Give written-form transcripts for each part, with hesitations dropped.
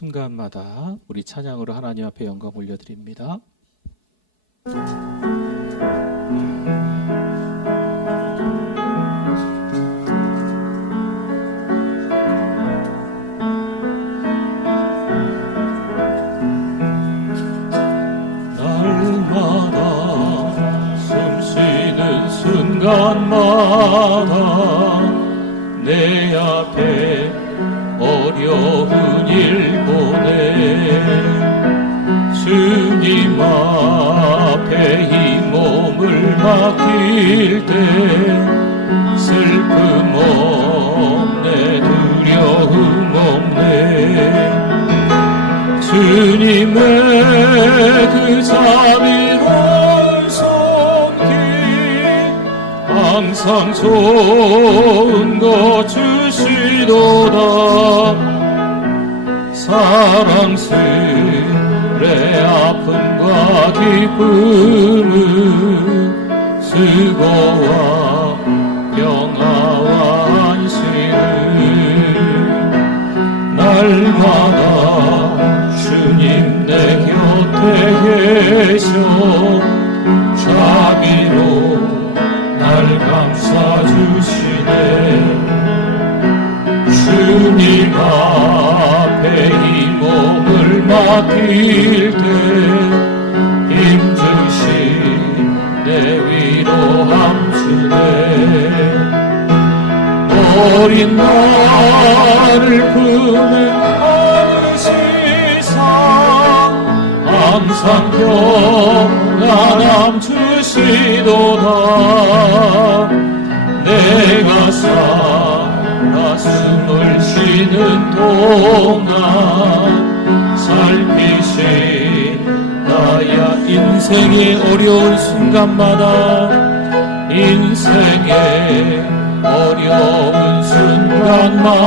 순간마다 우리 찬양으로 하나님 앞에 영광 올려드립니다. 날마다 숨쉬는 순간마다 내 앞에 어려운 일 보내 주님 앞에 이 몸을 맡길 때 슬픔 없네 두려움 없네 주님의 그 자비로운 손길 항상 좋은 것 주시도다 사랑스레 아픔과 기쁨을 수고와 평화와 안식을 날마다 주님 내 곁에 계셔 자비로 날 감싸주시네 주님 앞에 이 몸을 맡길 때 힘주신 내 위로함 주네 어린 나를 품에 안으시사 항상 평안함 주시도다 내가 살아 숨을 쉬는 동안 살피신 나야 인생의 어려운 순간마다 인생의 어려운 순간마다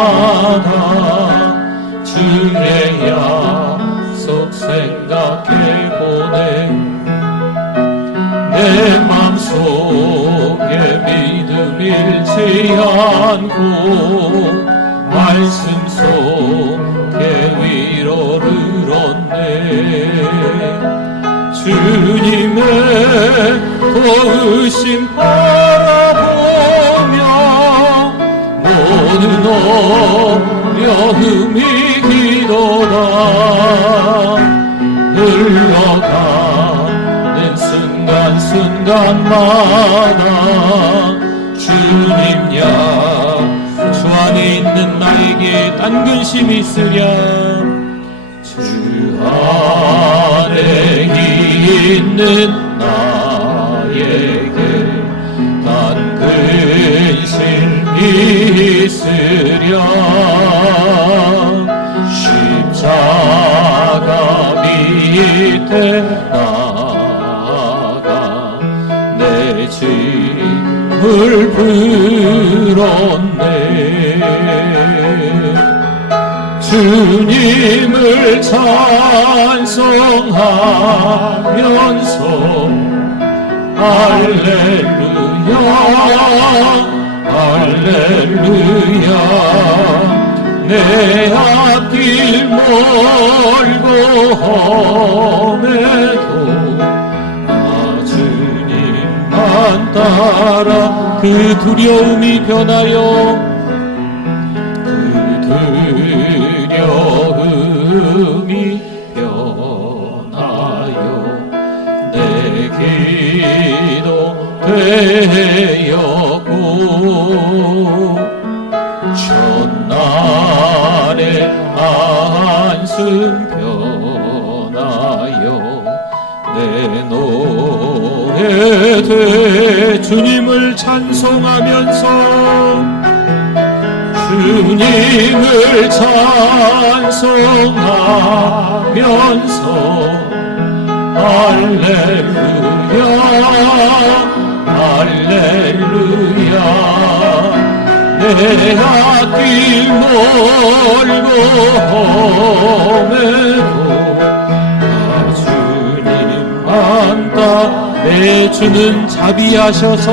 주의 약속 생각해 보내 내 맘속에 믿음 잃지 않고 말씀 속에 위로를 얻네 주님의 도우심 바라보며 모든 어려움이 기도다 흘러가는 순간순간마다 주님 주 안에 있는 나에게 딴 근심이 있으랴 주 안에 있는 나에게 딴 근심이 있으랴 십자가 밑에 나가 내 짐을 풀었네 주님을 찬송하면서 할렐루야 할렐루야 내 앞길 멀고 험해도 주님만 따라 그 두려움이 변하여 내 기도 되었고 첫날의 한숨 변하여 내 노래 돼 주님을 찬송하면서 주님을 찬송하면서 할렐루야 할렐루야 내 앞길 멀고 험해도 주님만 따 내 주는 자비하셔서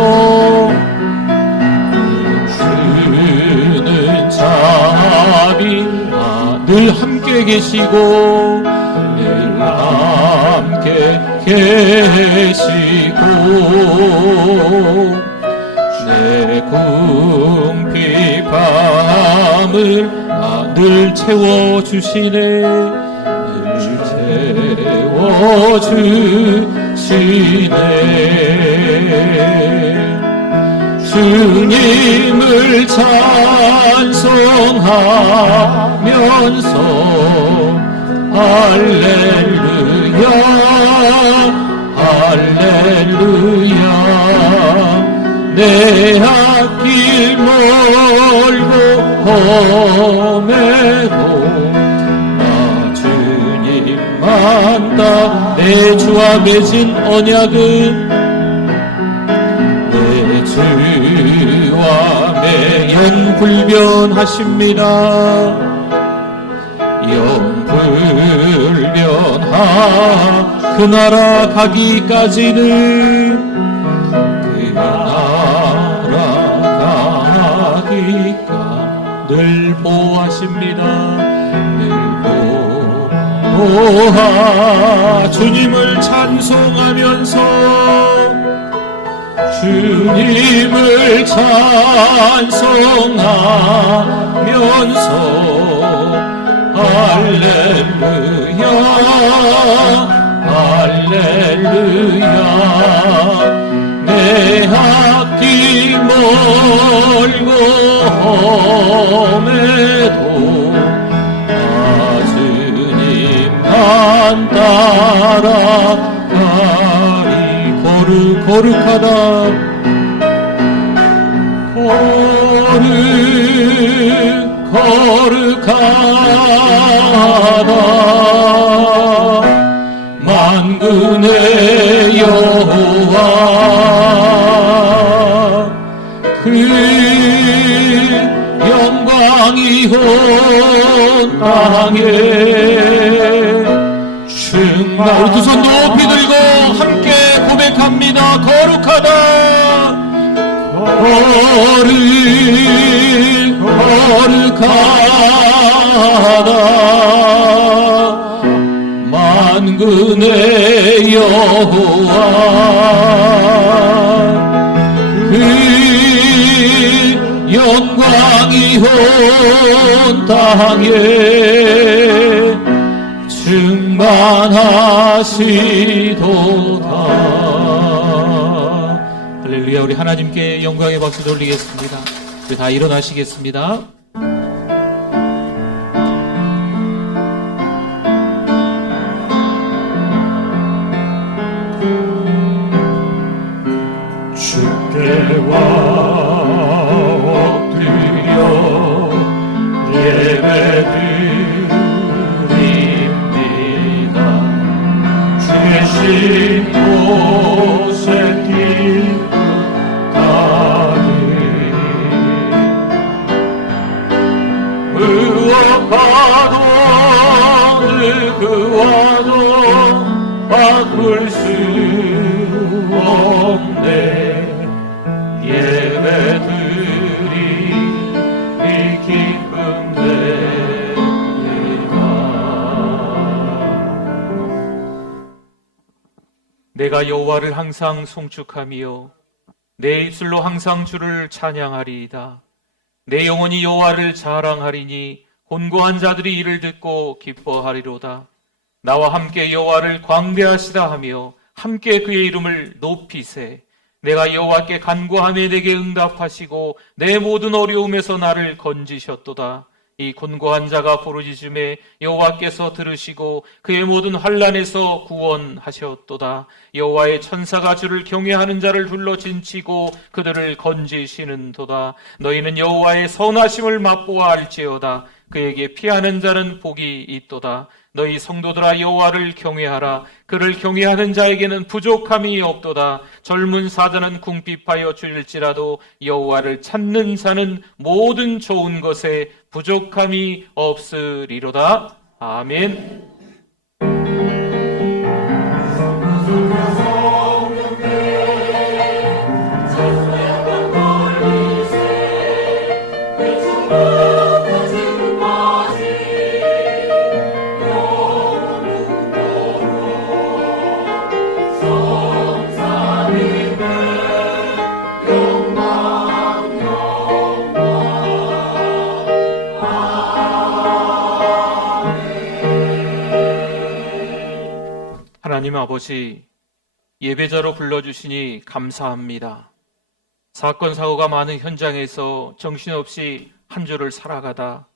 주는 자비 늘 함께 함께 계시고 내가 함께 계시고 내 궁핍함을 늘 채워주시네. 늘 채워주시네. 주님을 찬송하면서 할렐루야 할렐루야. 내 앞길 멀고 험해도 나 주님만 다. 내 주와 맺은 언약은 내 주와 영불변하십니다. 영불변하 그 나라 가기까지는 그 나라 가기까 늘 보호하십니다. 늘 보호하. 주님을 찬송하면서 주님을 찬송하면서 할렐루야 할렐루야. 내 앞길 멀고 험해도 나 주님만 따라가리. 거룩하다 거룩하다 만군의 여호와. 그 영광이 온 땅에 충만. 우리 두 손 높이 들고 함께 고백합니다. 거룩하다 거룩하다 만군의 여호와. 그 영광이 온 땅에 충만하시도다. 할렐루야. 우리 하나님께 영광의 박수 돌리겠습니다. 우리 다 일어나시겠습니다. 주께와 엎드려 예배드립니다. 주신 곳에 기쁘다니 의원파도 느그와도 바꿀 수 없네. 예배드리 이 기쁨 되리라. 내가 여호와를 항상 송축하며 내 입술로 항상 주를 찬양하리이다. 내 영혼이 여호와를 자랑하리니 곤고한 자들이 이를 듣고 기뻐하리로다. 나와 함께 여호와를 광대하시다 하며 함께 그의 이름을 높이세. 내가 여호와께 간구하며 내게 응답하시고 내 모든 어려움에서 나를 건지셨도다. 이 곤고한 자가 부르짖음에 여호와께서 들으시고 그의 모든 환난에서 구원하셨도다. 여호와의 천사가 주를 경외하는 자를 둘러 진치고 그들을 건지시는도다. 너희는 여호와의 선하심을 맛보아 알지어다. 그에게 피하는 자는 복이 있도다. 너희 성도들아 여호와를 경외하라. 그를 경외하는 자에게는 부족함이 없도다. 젊은 사자는 궁핍하여 줄일지라도 여호와를 찾는 자는 모든 좋은 것에 부족함이 없으리로다. 아멘. 하나님 아버지, 예배자로 불러주시니 감사합니다. 사건 사고가 많은 현장에서 정신없이 한 주를 살아가다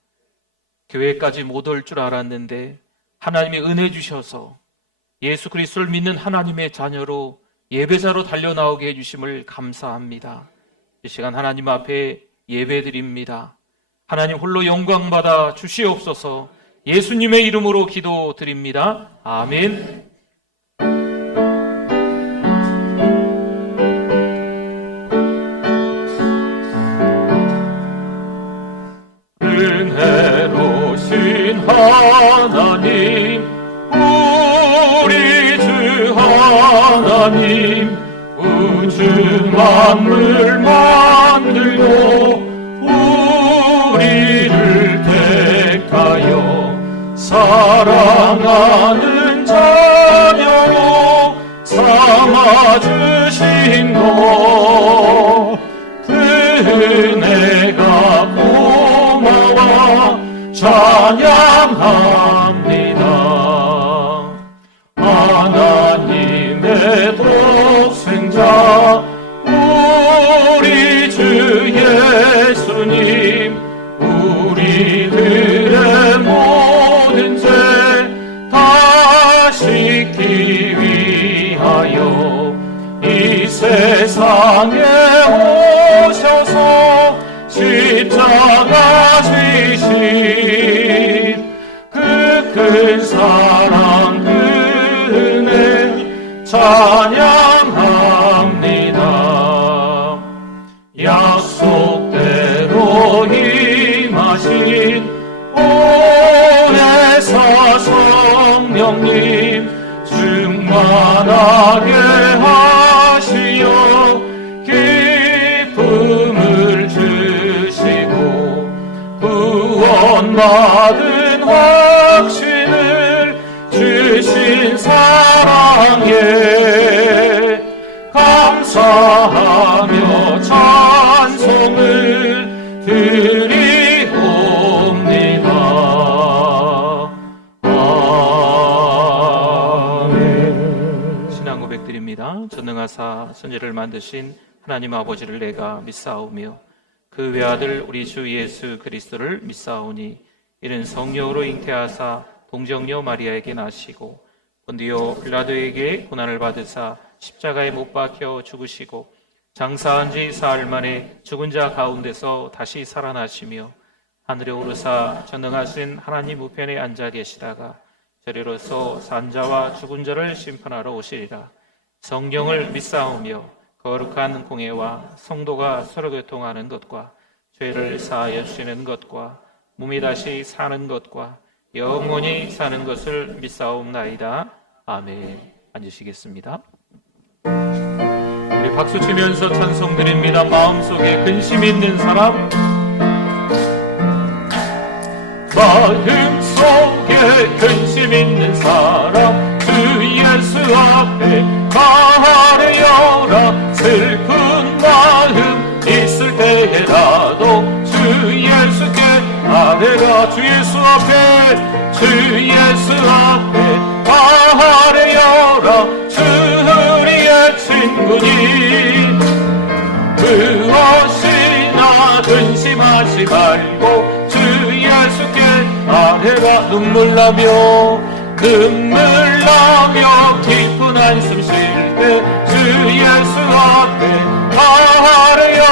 교회까지 못 올 줄 알았는데 하나님이 은혜 주셔서 예수 그리스도를 믿는 하나님의 자녀로 예배자로 달려나오게 해주심을 감사합니다. 이 시간 하나님 앞에 예배드립니다. 하나님 홀로 영광받아 주시옵소서. 예수님의 이름으로 기도드립니다. 아멘. 은혜로우신 하나님, 우리 주 하나님, 우주 만물 만들고 우리를 택하여 사랑하는 자녀로 삼아주신 것, 그 은혜가 고마워 찬양합니다. 하나님의 독생자 우리 주 예수님, 우리들의 모든 죄 다 씻기 위하여 이 세상에 오셔서 십자가 지신 그 큰 사랑, 그 은혜 찬양합니다. 약속대로 임하신 보혜사 성령님, 충만하게 하시어 기쁨을 주시고 구원받은 확신을 주신 사랑에 감사하며 찬송을 드리옵니다. 아멘. 신앙 고백드립니다. 전능하사 천지를 만드신 하나님 아버지를 내가 믿사오며 그 외아들 우리 주 예수 그리스도를 믿사오니 이는 성령으로 잉태하사 동정녀 마리아에게 나시고 본디오 빌라도에게 고난을 받으사 십자가에 못 박혀 죽으시고 장사한 지 사흘 만에 죽은 자 가운데서 다시 살아나시며 하늘에 오르사 전능하신 하나님 우편에 앉아 계시다가 저리로서 산자와 죽은 자를 심판하러 오시리라. 성경을 믿사오며 거룩한 공예와 성도가 서로 교통하는 것과 죄를 사하여 주시는 것과 몸이 다시 사는 것과 영원히 사는 것을 믿사옵나이다. 아멘. 앉으시겠습니다. 우리 박수 치면서 찬송 드립니다. 마음속에 근심 있는 사람, 마음속에 근심 있는 사람, 주 예수 앞에 가려라. 슬픈 마음 있을 때에라도 주 예수께 아뢰라. 주 예수 앞에, 주 예수 앞에 가려라. 주 우리의 친구니 무엇이나 근심하지 말고 주 예수께 아뢰라. 눈물 나며 깊은 한숨 쉴 때 주 예수 앞에 아뢰라.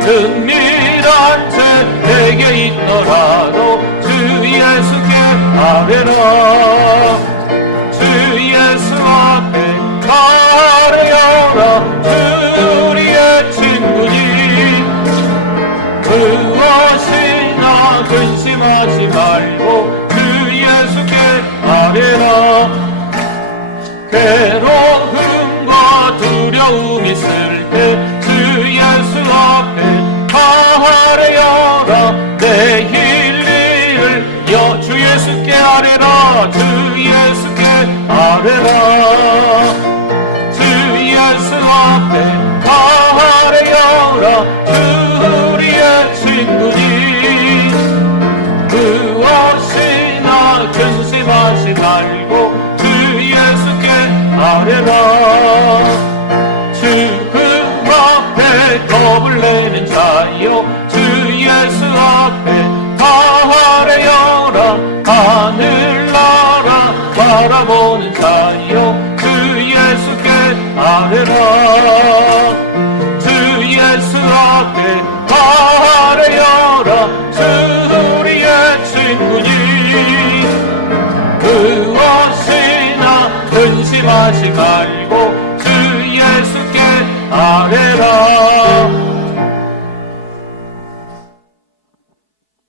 은밀한 죄 내게 있더라도 주 예수께 아뢰라. 주 예수 앞에 아뢰라. 주 우리의 친구니 무엇이나 근심하지 말고 주 예수께 아뢰라. 괴로움과 두려움 있을 때 주 예수 앞에 아뢰라. 내일 일을 주 예수께 아뢰라. 주 예수께 아뢰라. 주 예수 앞에 아뢰라. 주 우리의 친구니 무엇이나 근심하지 말고 주 예수께 하늘나라 바라보는 자여 주 예수께 아뢰라. 주 예수 앞에 아뢰어라. 주 우리의 친구니 무엇이나 근심하지 말고 주 예수께 아뢰라.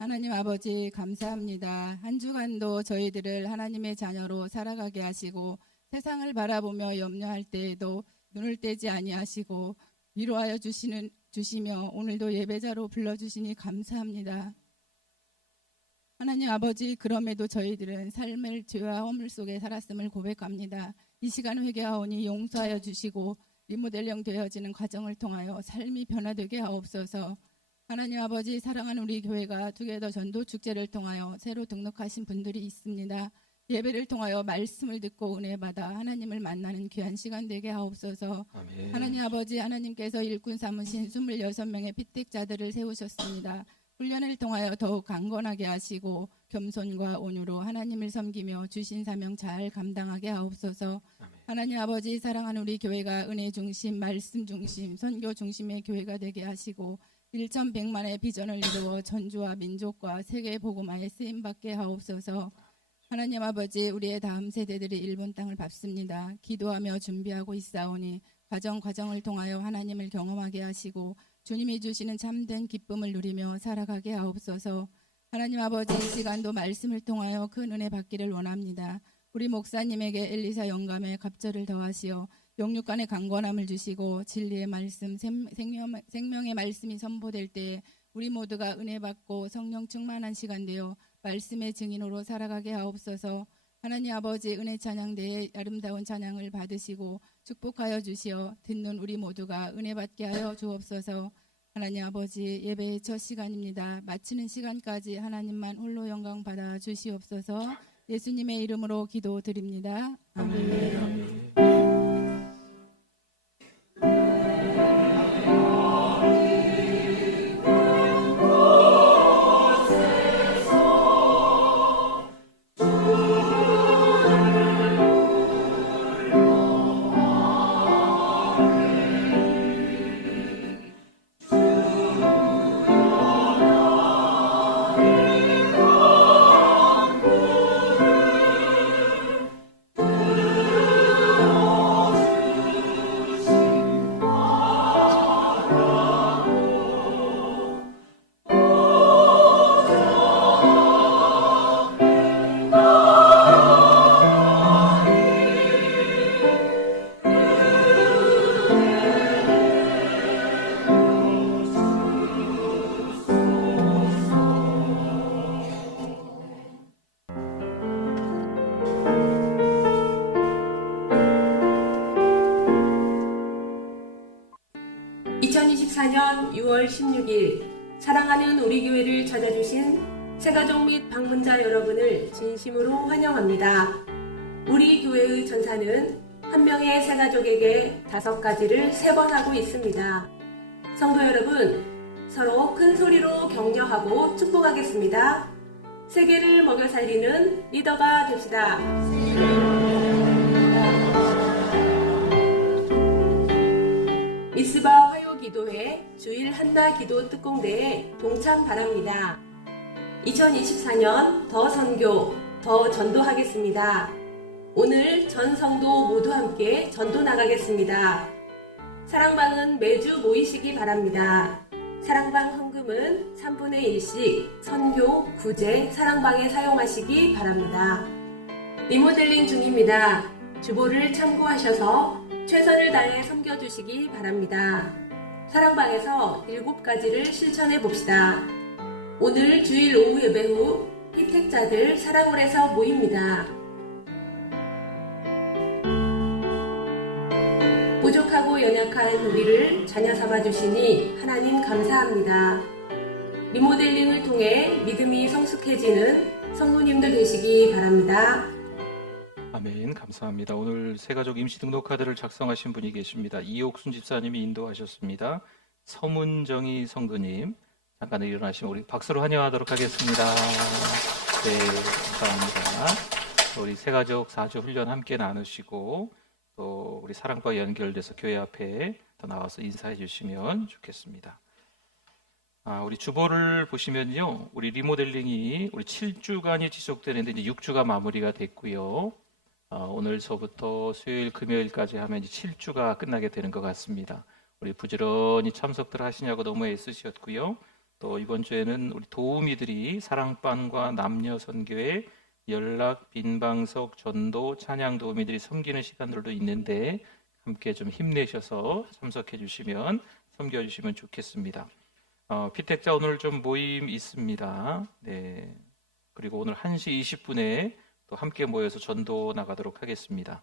하나님 아버지 감사합니다. 한 주간도 저희들을 하나님의 자녀로 살아가게 하시고 세상을 바라보며 염려할 때에도 눈을 떼지 아니하시고 위로하여 주시며 오늘도 예배자로 불러주시니 감사합니다. 하나님 아버지, 그럼에도 저희들은 삶의 죄와 허물 속에 살았음을 고백합니다. 이 시간 회개하오니 용서하여 주시고 리모델링 되어지는 과정을 통하여 삶이 변화되게 하옵소서. 하나님 아버지, 사랑하는 우리 교회가 투게더 전도 축제를 통하여 새로 등록하신 분들이 있습니다. 예배를 통하여 말씀을 듣고 은혜 받아 하나님을 만나는 귀한 시간 되게 하옵소서. 아멘. 하나님 아버지, 하나님께서 일꾼 삼으신 26명의 피택자들을 세우셨습니다. 훈련을 통하여 더욱 강건하게 하시고 겸손과 온유로 하나님을 섬기며 주신 사명 잘 감당하게 하옵소서. 아멘. 하나님 아버지, 사랑하는 우리 교회가 은혜 중심, 말씀 중심, 선교 중심의 교회가 되게 하시고 1,100만의 비전을 이루어 전주와 민족과 세계 복음화에 쓰임받게 하옵소서. 하나님 아버지, 우리의 다음 세대들이 일본 땅을 밟습니다. 기도하며 준비하고 있사오니 과정을 통하여 하나님을 경험하게 하시고 주님이 주시는 참된 기쁨을 누리며 살아가게 하옵소서. 하나님 아버지, 이 시간도 말씀을 통하여 큰 은혜 받기를 원합니다. 우리 목사님에게 엘리사 영감의 갑절을 더하시어 영육간의 강건함을 주시고 진리의 말씀, 생명의 말씀이 선포될 때 우리 모두가 은혜 받고 성령 충만한 시간 되어 말씀의 증인으로 살아가게 하옵소서. 하나님 아버지, 은혜 찬양대의 아름다운 찬양을 받으시고 축복하여 주시어 듣는 우리 모두가 은혜 받게 하여 주옵소서. 하나님 아버지, 예배의 첫 시간입니다. 마치는 시간까지 하나님만 홀로 영광 받아 주시옵소서. 예수님의 이름으로 기도드립니다. 아멘. (2024년 6월 16일) 사랑하는 우리 교회를 찾아주신 새가족 및 방문자 여러분을 진심으로 환영합니다. 우리 교회의 전사는 한 명의 새가족에게 5가지를 3번 하고 있습니다. 성도 여러분, 서로 큰 소리로 격려하고 축복하겠습니다. 세계를 먹여 살리는 리더가 됩시다. 미스바 화요기도회 주일 한나 기도 특공대에 동참 바랍니다. 2024년 더 선교, 더 전도하겠습니다. 오늘 전 성도 모두 함께 전도 나가겠습니다. 사랑방은 매주 모이시기 바랍니다. 사랑방 헌금은 3분의 1씩 선교, 구제, 사랑방에 사용하시기 바랍니다. 리모델링 중입니다. 주보를 참고하셔서 최선을 다해 섬겨주시기 바랍니다. 사랑방에서 7가지를 실천해 봅시다. 오늘 주일 오후 예배 후 피택자들 사랑홀에서 모입니다. 부족하고 연약한 우리를 자녀 삼아주시니 하나님 감사합니다. 리모델링을 통해 믿음이 성숙해지는 성도님들 되시기 바랍니다. 아멘. 감사합니다. 오늘 새가족 임시등록카드를 작성하신 분이 계십니다. 이옥순 집사님이 인도하셨습니다. 서문정희 성도님, 잠깐 일어나시면 우리 박수로 환영하도록 하겠습니다. 네, 감사합니다. 우리 새가족 4주 훈련 함께 나누시고 또 우리 사랑과 연결돼서 교회 앞에 더 나와서 인사해 주시면 좋겠습니다. 우리 주보를 보시면요, 우리 리모델링이 우리 7주간이 지속되는데 이제 6주가 마무리가 됐고요. 오늘서부터 수요일, 금요일까지 하면 이제 7주가 끝나게 되는 것 같습니다. 우리 부지런히 참석들 하시냐고 너무 애쓰셨고요. 또 이번 주에는 우리 도우미들이 사랑반과 남녀 선교회 연락, 빈방석, 전도, 찬양 도우미들이 섬기는 시간들도 있는데 함께 좀 힘내셔서 참석해 주시면, 섬겨 주시면 좋겠습니다. 피택자 오늘 좀 모임 있습니다. 네. 그리고 오늘 1시 20분에 또 함께 모여서 전도 나가도록 하겠습니다.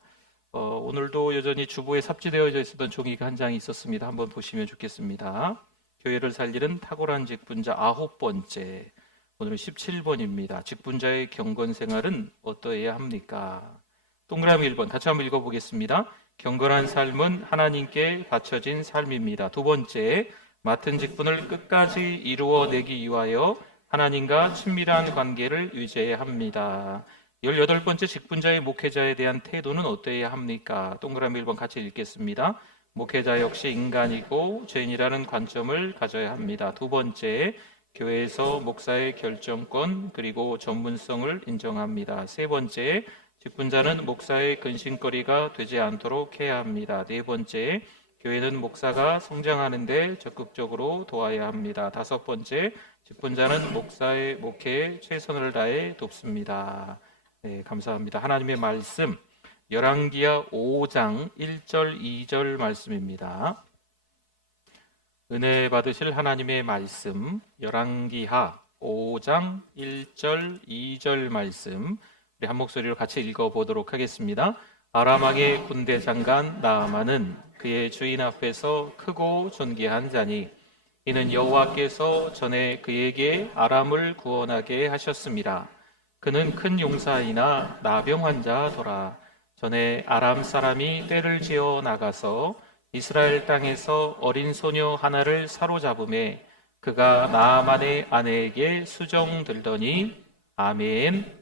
오늘도 여전히 주보에 삽지되어져 있었던 종이가 한 장이 있었습니다. 한번 보시면 좋겠습니다. 교회를 살리는 탁월한 직분자 9번째. 오늘은 17번입니다. 직분자의 경건 생활은 어떠해야 합니까? 동그라미 1번 같이 한번 읽어보겠습니다. 경건한 삶은 하나님께 바쳐진 삶입니다. 두 번째, 맡은 직분을 끝까지 이루어내기 위하여 하나님과 친밀한 관계를 유지해야 합니다. 18번째, 직분자의 목회자에 대한 태도는 어떠해야 합니까? 동그라미 1번 같이 읽겠습니다. 목회자 역시 인간이고 죄인이라는 관점을 가져야 합니다. 두 번째, 교회에서 목사의 결정권 그리고 전문성을 인정합니다. 세 번째, 직분자는 목사의 근심거리가 되지 않도록 해야 합니다. 네 번째, 교회는 목사가 성장하는 데 적극적으로 도와야 합니다. 다섯 번째, 직분자는 목사의 목회에 최선을 다해 돕습니다. 네, 감사합니다. 하나님의 말씀 열왕기하 5장 1절 2절 말씀입니다. 은혜 받으실 하나님의 말씀 열왕기하 5장 1절 2절 말씀 우리 한 목소리로 같이 읽어보도록 하겠습니다. 아람 왕의 군대 장관 나아만은 그의 주인 앞에서 크고 존귀한 자니 이는 여호와께서 전에 그에게 아람을 구원하게 하셨습니다. 그는 큰 용사이나 나병 환자더라. 전에 아람 사람이 떼를 지어 나가서 이스라엘 땅에서 어린 소녀 하나를 사로잡음에 그가 나아만의 아내에게 수정들더니 아멘.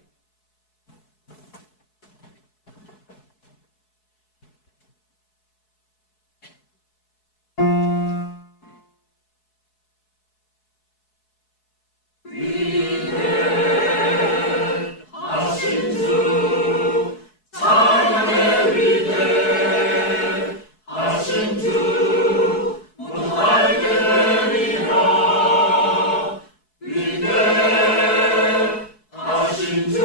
하신 주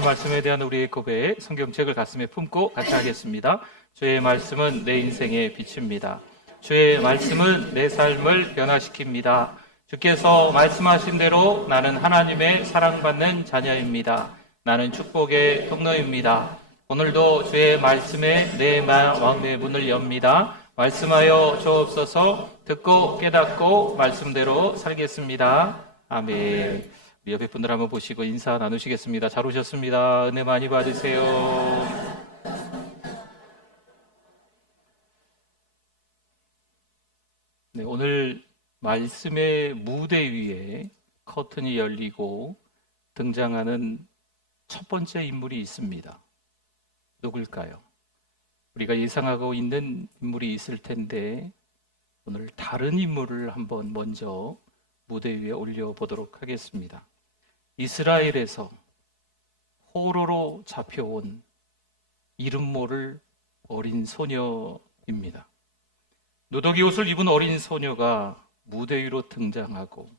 하나님 말씀에 대한 우리의 고백, 성경책을 가슴에 품고 같이 하겠습니다. 주의 말씀은 내 인생의 빛입니다. 주의 말씀은 내 삶을 변화시킵니다. 주께서 말씀하신 대로 나는 하나님의 사랑받는 자녀입니다. 나는 축복의 통로입니다. 오늘도 주의 말씀에 내 마음의 문을 엽니다. 말씀하여 주옵소서. 듣고 깨닫고 말씀대로 살겠습니다. 아멘. 우리 옆에 분들 한번 보시고 인사 나누시겠습니다. 잘 오셨습니다. 은혜 많이 받으세요. 네, 오늘 말씀의 무대 위에 커튼이 열리고 등장하는 첫 번째 인물이 있습니다. 누굴까요? 우리가 예상하고 있는 인물이 있을 텐데 오늘 다른 인물을 한번 먼저 무대 위에 올려보도록 하겠습니다. 이스라엘에서 포로로 잡혀온 이름 모를 어린 소녀입니다. 누더기 옷을 입은 어린 소녀가 무대 위로 등장하고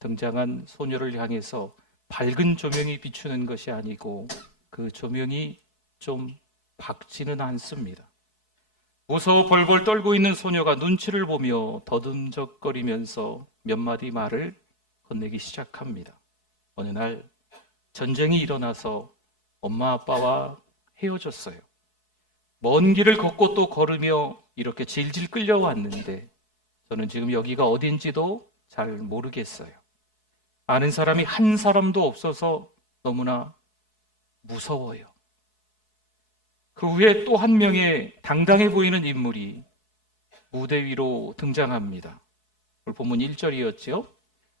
등장한 소녀를 향해서 밝은 조명이 비추는 것이 아니고 그 조명이 좀 밝지는 않습니다. 무서워 벌벌 떨고 있는 소녀가 눈치를 보며 더듬적거리면서 몇 마디 말을 건네기 시작합니다. 어느 날 전쟁이 일어나서 엄마 아빠와 헤어졌어요. 먼 길을 걷고 또 걸으며 이렇게 질질 끌려왔는데 저는 지금 여기가 어딘지도 잘 모르겠어요. 아는 사람이 한 사람도 없어서 너무나 무서워요. 그 후에 또 한 명의 당당해 보이는 인물이 무대 위로 등장합니다. 오늘 본문 1절이었죠.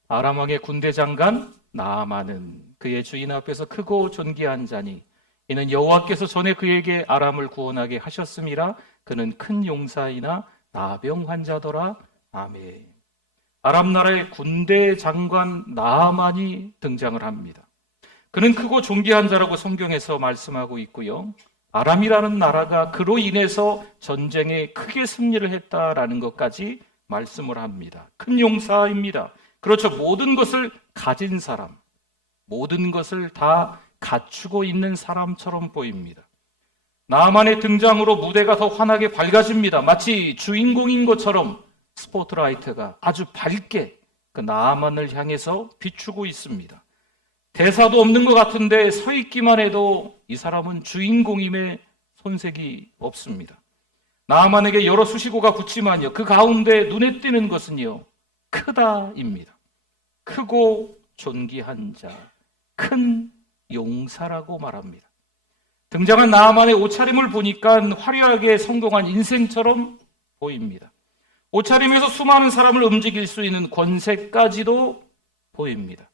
아람 왕의 군대 장관 나아만은 그의 주인 앞에서 크고 존귀한 자니 이는 여호와께서 전에 그에게 아람을 구원하게 하셨음이라. 그는 큰 용사이나 나병 환자더라. 아멘. 아람 나라의 군대 장관 나아만이 등장을 합니다. 그는 크고 존귀한 자라고 성경에서 말씀하고 있고요. 아람이라는 나라가 그로 인해서 전쟁에 크게 승리를 했다라는 것까지 말씀을 합니다. 큰 용사입니다. 그렇죠. 모든 것을 가진 사람, 모든 것을 다 갖추고 있는 사람처럼 보입니다. 나아만의 등장으로 무대가 더 환하게 밝아집니다. 마치 주인공인 것처럼 스포트라이트가 아주 밝게 그 나아만을 향해서 비추고 있습니다. 대사도 없는 것 같은데 서 있기만 해도 이 사람은 주인공임에 손색이 없습니다. 나아만에게 여러 수식어가 붙지만요, 그 가운데 눈에 띄는 것은요, 크다입니다. 크고 존귀한 자, 큰 용사라고 말합니다. 등장한 나아만의 옷차림을 보니까 화려하게 성공한 인생처럼 보입니다. 옷차림에서 수많은 사람을 움직일 수 있는 권세까지도 보입니다.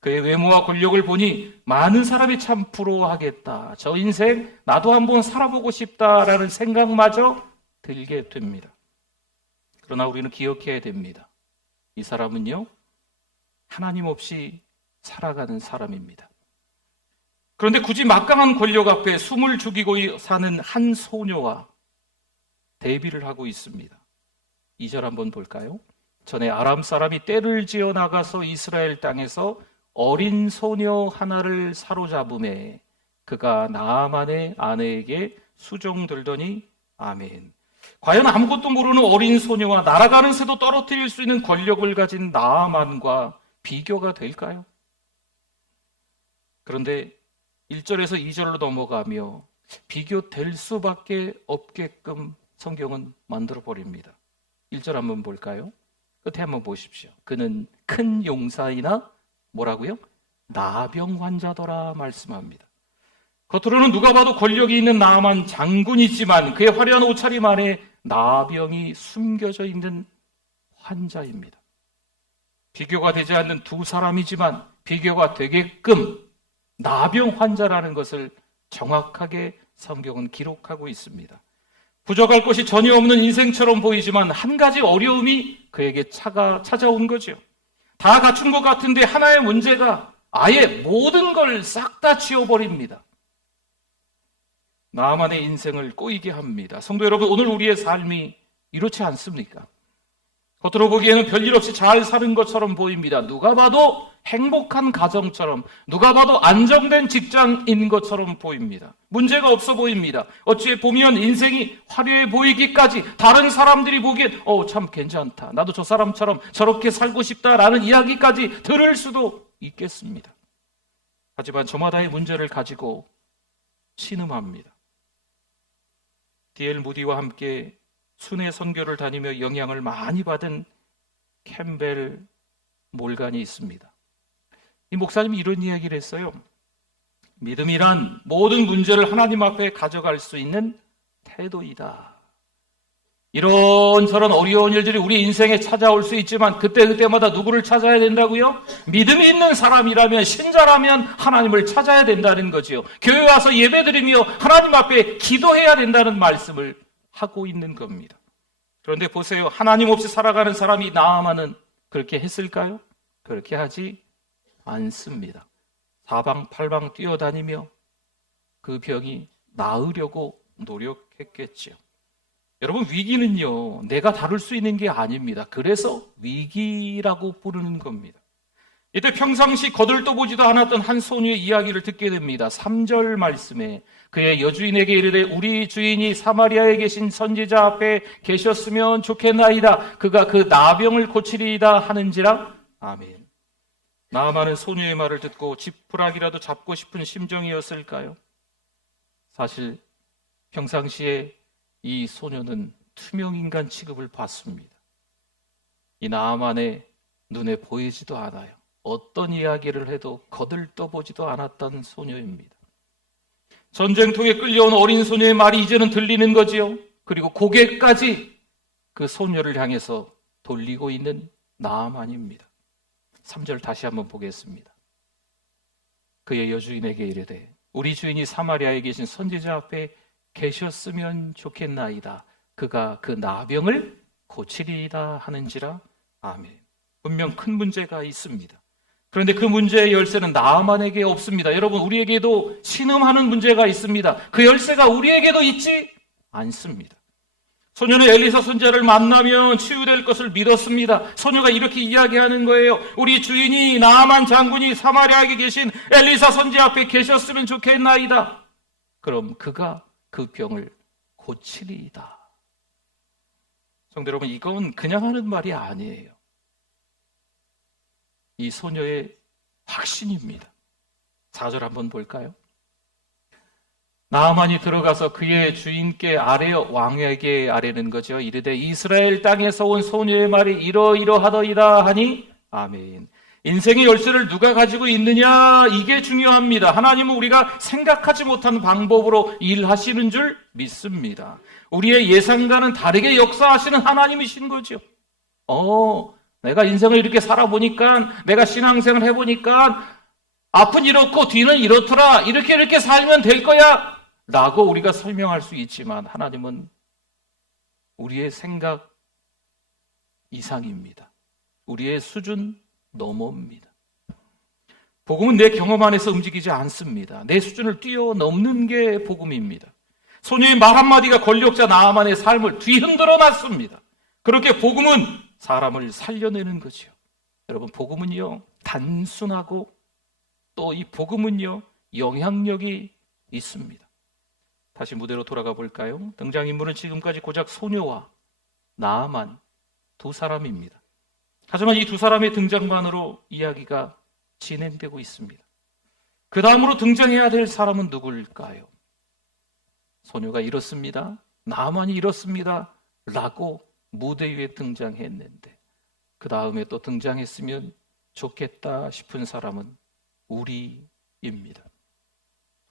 그의 외모와 권력을 보니 많은 사람이 참 부러워하겠다. 저 인생 나도 한번 살아보고 싶다라는 생각마저 들게 됩니다. 그러나 우리는 기억해야 됩니다. 이 사람은요, 하나님 없이 살아가는 사람입니다. 그런데 굳이 막강한 권력 앞에 숨을 죽이고 사는 한 소녀와 대비를 하고 있습니다. 2절 한번 볼까요? 전에 아람 사람이 떼를 지어 나가서 이스라엘 땅에서 어린 소녀 하나를 사로잡음에 그가 나아만의 아내에게 수종들더니 아멘. 과연 아무것도 모르는 어린 소녀와 날아가는 새도 떨어뜨릴 수 있는 권력을 가진 나아만과 비교가 될까요? 그런데 1절에서 2절로 넘어가며 비교될 수밖에 없게끔 성경은 만들어버립니다. 1절 한번 볼까요? 끝에 한번 보십시오. 그는 큰 용사이나 뭐라고요? 나병 환자더라 말씀합니다. 겉으로는 누가 봐도 권력이 있는 나아만 장군이지만 그의 화려한 옷차림 안에 나병이 숨겨져 있는 환자입니다. 비교가 되지 않는 두 사람이지만 비교가 되게끔 나병 환자라는 것을 정확하게 성경은 기록하고 있습니다. 부족할 것이 전혀 없는 인생처럼 보이지만 한 가지 어려움이 그에게 찾아온 거죠. 다 갖춘 것 같은데 하나의 문제가 아예 모든 걸 싹 다 지워버립니다. 나만의 인생을 꼬이게 합니다. 성도 여러분, 오늘 우리의 삶이 이렇지 않습니까? 겉으로 보기에는 별일 없이 잘 사는 것처럼 보입니다. 누가 봐도 행복한 가정처럼, 누가 봐도 안정된 직장인 것처럼 보입니다. 문제가 없어 보입니다. 어찌 보면 인생이 화려해 보이기까지 다른 사람들이 보기엔 참 괜찮다, 나도 저 사람처럼 저렇게 살고 싶다라는 이야기까지 들을 수도 있겠습니다. 하지만 저마다의 문제를 가지고 신음합니다. D.L. 무디와 함께 순회 선교를 다니며 영향을 많이 받은 캠벨 몰간이 있습니다. 이 목사님이 이런 이야기를 했어요. 믿음이란 모든 문제를 하나님 앞에 가져갈 수 있는 태도이다. 이런저런 어려운 일들이 우리 인생에 찾아올 수 있지만 그때마다 누구를 찾아야 된다고요? 믿음이 있는 사람이라면, 신자라면 하나님을 찾아야 된다는 거지요. 교회 와서 예배드리며 하나님 앞에 기도해야 된다는 말씀을 하고 있는 겁니다. 그런데 보세요. 하나님 없이 살아가는 사람이 나아만은 그렇게 했을까요? 그렇게 하지 않습니다. 사방팔방 뛰어다니며 그 병이 나으려고 노력했겠지요. 여러분, 위기는요, 내가 다룰 수 있는 게 아닙니다. 그래서 위기라고 부르는 겁니다. 이때 평상시 거들떠보지도 않았던 한 소녀의 이야기를 듣게 됩니다. 3절 말씀에 그의 여주인에게 이르되 우리 주인이 사마리아에 계신 선지자 앞에 계셨으면 좋겠나이다. 그가 그 나병을 고치리이다 하는지라. 아멘. 나아만은 소녀의 말을 듣고 지푸라기라도 잡고 싶은 심정이었을까요? 사실 평상시에 이 소녀는 투명인간 취급을 받습니다. 이 나아만의 눈에 보이지도 않아요. 어떤 이야기를 해도 거들떠보지도 않았던 소녀입니다. 전쟁통에 끌려온 어린 소녀의 말이 이제는 들리는 거지요. 그리고 고개까지 그 소녀를 향해서 돌리고 있는 나아만입니다. 3절 다시 한번 보겠습니다. 그의 여주인에게 이르되 우리 주인이 사마리아에 계신 선지자 앞에 계셨으면 좋겠나이다. 그가 그 나병을 고치리이다 하는지라. 아멘. 분명 큰 문제가 있습니다. 그런데 그 문제의 열쇠는 나아만에게 없습니다. 여러분, 우리에게도 신음하는 문제가 있습니다. 그 열쇠가 우리에게도 있지 않습니다. 소녀는 엘리사 선지자를 만나면 치유될 것을 믿었습니다. 소녀가 이렇게 이야기하는 거예요. 우리 주인이 나아만 장군이 사마리아에 계신 엘리사 선지자 앞에 계셨으면 좋겠나이다. 그럼 그가 그 병을 고치리이다. 성도 여러분, 이건 그냥 하는 말이 아니에요. 이 소녀의 확신입니다. 4절 한번 볼까요? 나아만이 들어가서 그의 주인께 아뢰어, 왕에게 아뢰는 거죠. 이르되 이스라엘 땅에서 온 소녀의 말이 이러이러하더이다 하니. 아멘. 인생의 열쇠를 누가 가지고 있느냐, 이게 중요합니다. 하나님은 우리가 생각하지 못한 방법으로 일하시는 줄 믿습니다. 우리의 예상과는 다르게 역사하시는 하나님이신 거죠. 내가 인생을 이렇게 살아보니까, 내가 신앙생활 해보니까 앞은 이렇고 뒤는 이렇더라, 이렇게 살면 될 거야 라고 우리가 설명할 수 있지만 하나님은 우리의 생각 이상입니다. 우리의 수준 넘어옵니다. 복음은 내 경험 안에서 움직이지 않습니다. 내 수준을 뛰어넘는 게 복음입니다. 소녀의 말 한마디가 권력자 나아만의 삶을 뒤흔들어 놨습니다. 그렇게 복음은 사람을 살려내는 거죠. 여러분, 복음은요, 단순하고 또 이 복음은요, 영향력이 있습니다. 다시 무대로 돌아가 볼까요? 등장인물은 지금까지 고작 소녀와 나아만 두 사람입니다. 하지만 이 두 사람의 등장만으로 이야기가 진행되고 있습니다. 그 다음으로 등장해야 될 사람은 누구일까요? 소녀가 이렇습니다, 나아만이 이렇습니다 라고 무대 위에 등장했는데 그 다음에 또 등장했으면 좋겠다 싶은 사람은 우리입니다.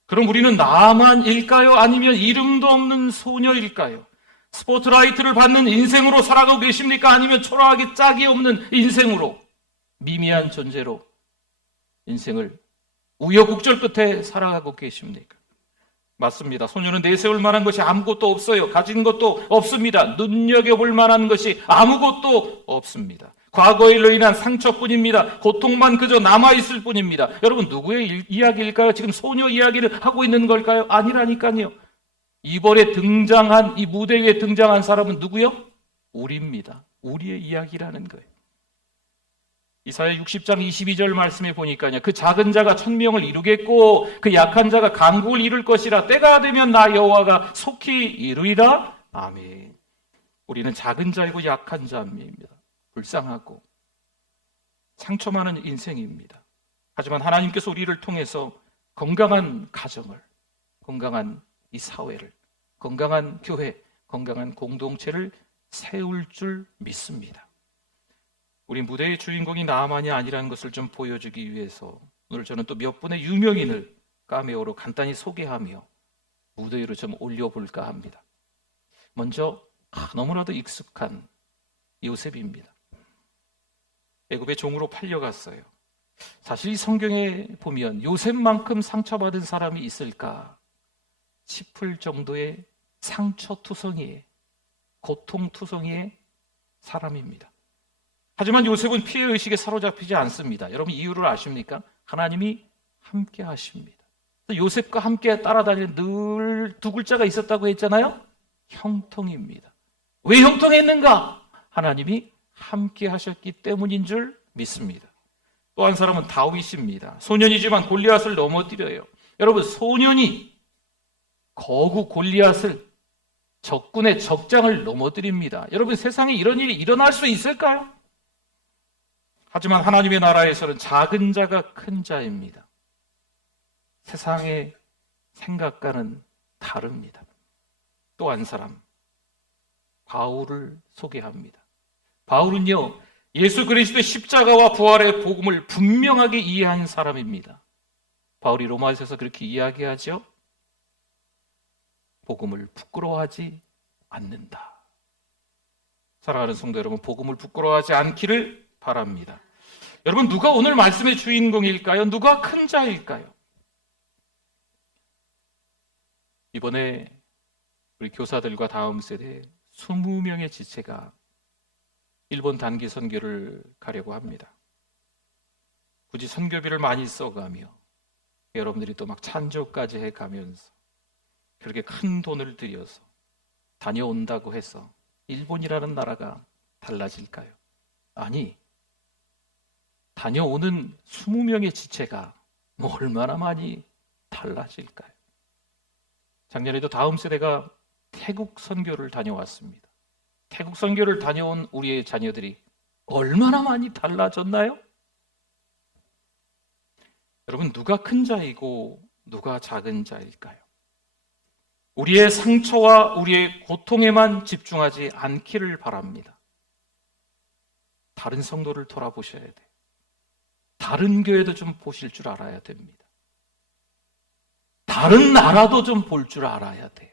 그럼 우리는 나아만일까요? 아니면 이름도 없는 소녀일까요? 스포트라이트를 받는 인생으로 살아가고 계십니까? 아니면 초라하게 짝이 없는 인생으로, 미미한 존재로 인생을 우여곡절 끝에 살아가고 계십니까? 맞습니다. 소녀는 내세울 만한 것이 아무것도 없어요. 가진 것도 없습니다. 눈여겨볼 만한 것이 아무것도 없습니다. 과거의 일로 인한 상처뿐입니다. 고통만 그저 남아있을 뿐입니다. 여러분, 누구의 이야기일까요? 지금 소녀 이야기를 하고 있는 걸까요? 아니라니까요. 이번에 등장한, 이 무대 위에 등장한 사람은 누구요? 우리입니다. 우리의 이야기라는 거예요. 이사야 60장 22절 말씀에 보니까요, 그 작은 자가 천명을 이루겠고 그 약한 자가 강국을 이룰 것이라. 때가 되면 나 여호와가 속히 이루리라. 아멘. 우리는 작은 자이고 약한 자입니다. 불쌍하고 상처 많은 인생입니다. 하지만 하나님께서 우리를 통해서 건강한 가정을, 건강한 이 사회를, 건강한 교회, 건강한 공동체를 세울 줄 믿습니다. 우리 무대의 주인공이 나만이 아니라는 것을 좀 보여주기 위해서 오늘 저는 또 몇 분의 유명인을 카메오로 간단히 소개하며 무대 위로 좀 올려볼까 합니다. 먼저 너무나도 익숙한 요셉입니다. 애굽의 종으로 팔려갔어요. 사실 이 성경에 보면 요셉만큼 상처받은 사람이 있을까 싶을 정도의 상처투성이의, 고통투성이의 사람입니다. 하지만 요셉은 피해의식에 사로잡히지 않습니다. 여러분 이유를 아십니까? 하나님이 함께 하십니다. 요셉과 함께 따라다니는 늘 두 글자가 있었다고 했잖아요. 형통입니다. 왜 형통했는가? 하나님이 함께 하셨기 때문인 줄 믿습니다. 또 한 사람은 다윗입니다. 소년이지만 골리앗을 넘어뜨려요. 여러분 소년이 거구 골리앗을, 적군의 적장을 넘어뜨립니다. 여러분 세상에 이런 일이 일어날 수 있을까요? 하지만 하나님의 나라에서는 작은 자가 큰 자입니다. 세상의 생각과는 다릅니다. 또 한 사람, 바울을 소개합니다. 바울은요, 예수 그리스도의 십자가와 부활의 복음을 분명하게 이해한 사람입니다. 바울이 로마서에서 그렇게 이야기하죠. 복음을 부끄러워하지 않는다. 사랑하는 성도 여러분, 복음을 부끄러워하지 않기를 바랍니다. 여러분 누가 오늘 말씀의 주인공일까요? 누가 큰 자일까요? 이번에 우리 교사들과 다음 세대 20명의 지체가 일본 단기 선교를 가려고 합니다. 굳이 선교비를 많이 써가며 여러분들이 또 막 찬조까지 해가면서 그렇게 큰 돈을 들여서 다녀온다고 해서 일본이라는 나라가 달라질까요? 아니, 다녀오는 20명의 지체가 뭐 얼마나 많이 달라질까요? 작년에도 다음 세대가 태국 선교를 다녀왔습니다. 태국 선교를 다녀온 우리의 자녀들이 얼마나 많이 달라졌나요? 여러분 누가 큰 자이고 누가 작은 자일까요? 우리의 상처와 우리의 고통에만 집중하지 않기를 바랍니다. 다른 성도를 돌아보셔야 돼요. 다른 교회도 좀 보실 줄 알아야 됩니다. 다른 나라도 좀 볼 줄 알아야 돼요.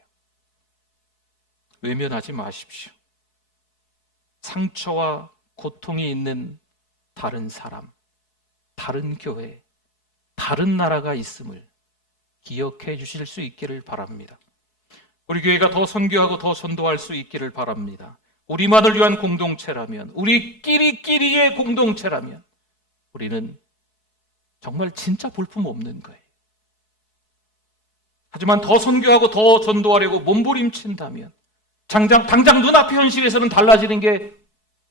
외면하지 마십시오. 상처와 고통이 있는 다른 사람, 다른 교회, 다른 나라가 있음을 기억해 주실 수 있기를 바랍니다. 우리 교회가 더 선교하고 더 전도할 수 있기를 바랍니다. 우리만을 위한 공동체라면, 우리끼리의 공동체라면 우리는 정말 진짜 볼품없는 거예요. 하지만 더 선교하고 더 전도하려고 몸부림친다면 당장 눈앞의 현실에서는 달라지는 게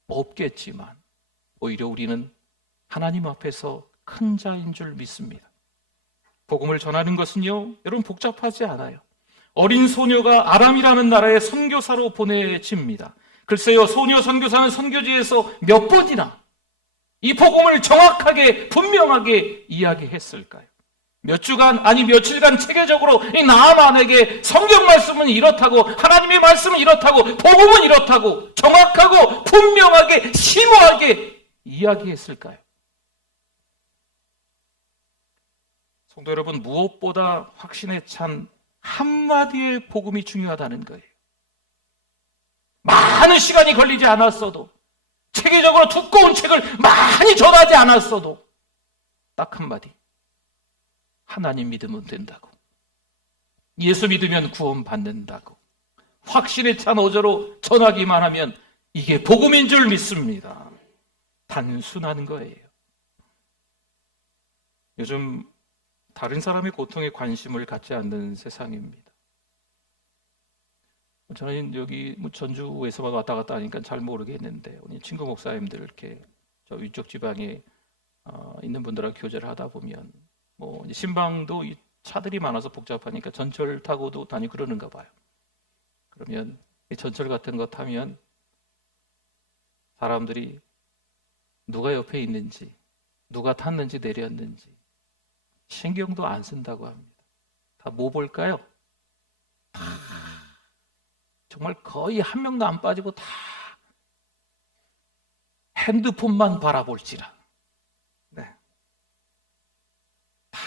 없겠지만 오히려 우리는 하나님 앞에서 큰 자인 줄 믿습니다. 복음을 전하는 것은요, 여러분 복잡하지 않아요. 어린 소녀가 아람이라는 나라에 선교사로 보내집니다. 글쎄요, 소녀 선교사는 선교지에서 몇 번이나 이 복음을 정확하게 분명하게 이야기했을까요? 몇 주간 아니 며칠간 체계적으로 이 나아만에게 성경 말씀은 이렇다고, 하나님의 말씀은 이렇다고, 복음은 이렇다고 정확하고 분명하게 심오하게 이야기했을까요? 성도 여러분, 무엇보다 확신에 찬 한마디의 복음이 중요하다는 거예요. 많은 시간이 걸리지 않았어도, 체계적으로 두꺼운 책을 많이 전하지 않았어도 딱 한마디, 하나님 믿으면 된다고, 예수 믿으면 구원받는다고 확신에 찬 어조로 전하기만 하면 이게 복음인 줄 믿습니다. 단순한 거예요. 요즘 다른 사람의 고통에 관심을 갖지 않는 세상입니다. 저는 여기 전주에서만 왔다 갔다 하니까 잘 모르겠는데 우리 친구 목사님들 이렇게 저 위쪽 지방에 있는 분들하고 교제를 하다 보면 뭐 이제 신방도 이 차들이 많아서 복잡하니까 전철 타고도 다니고 그러는가 봐요. 그러면 이 전철 같은 거 타면 사람들이 누가 옆에 있는지, 누가 탔는지 내렸는지 신경도 안 쓴다고 합니다. 다 뭐 볼까요? 다 정말 거의 한 명도 안 빠지고 다 핸드폰만 바라볼지라. 네. 다